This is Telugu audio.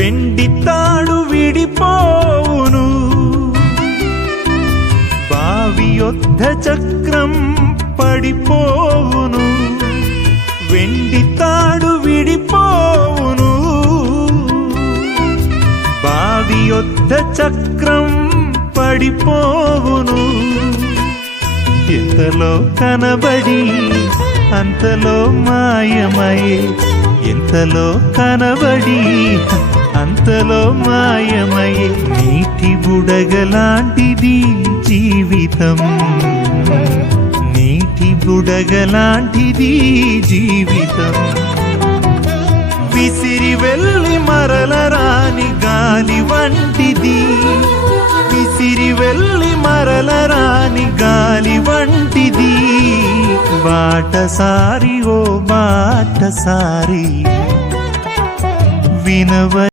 వెండి తాడు విడిపోవును, బావి యొద్ద చక్రం పడిపోవును. వెండి తాడు విడిపోవును, బావి యొద్ద చక్రం పడిపోవును. ఎంతలో కనబడి అంతలో మాయమయే, ఎంతలో కనబడి అంతలో మాయమయే. నీటి బుడగలాంటిది జీవితం, నీటి బుడగలాంటిది జీవితం. విసిరి వెళ్ళి మరల రాని గాలి వంటిది, విసిరి వెళ్ళి మరల రాని గాలి వంటిది. బాటసారి ఓ బాటసారి వినవ